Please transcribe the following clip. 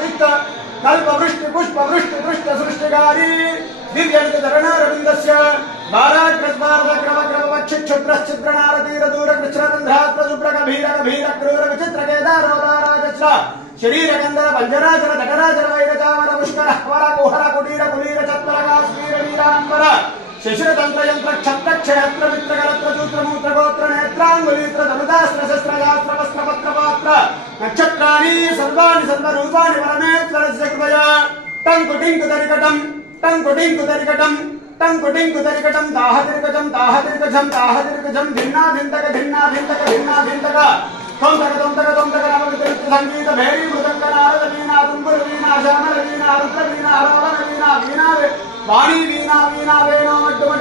तिष्ठ कल्पवृष्टि पुष्पवृष्टि दृष्ट सृष्टिकारी दिव्यनित धरणारविन्दस्य बाराकृष्मारदक्रमक्रमवक्षिक्षुद्रश्चिद्रनारतीरदूरकृच्छ्ररन्ध्रात्मजुप्रगभीरगभीरक्रूरविचित्रकेदारोदाराजस्र शरीरगन्धर बञ्जराचर घटराचर वैरचामर पुष्कर हवर कुटीर कुलीर चत्वरकाश्मीर वीराम्बर शिशिरतंत्र यंत्र क्षत्र क्षयत्र मित्रकलत्र सूत्रमूत्र गोत्र नेत्रांगुलीत्र धनुदास्त्र शस्त्रगास्त्र वस्त्रपत्र पात्र नक्षत्राणि सर्वाणि सर्वरूपाणि परमेश्वरस्य कृपया टंकुटिंकु दरिकटं दाहतिर्कजं भिन्नाभिन्तक तोंतक संगीत भैरी मृदंग नारद वीणा तुम्बुर वीणा श्यामल वीणा रुद्र वीणा हरवल वीणा वीणा वाणी वीणा वीणा वेणो ढमर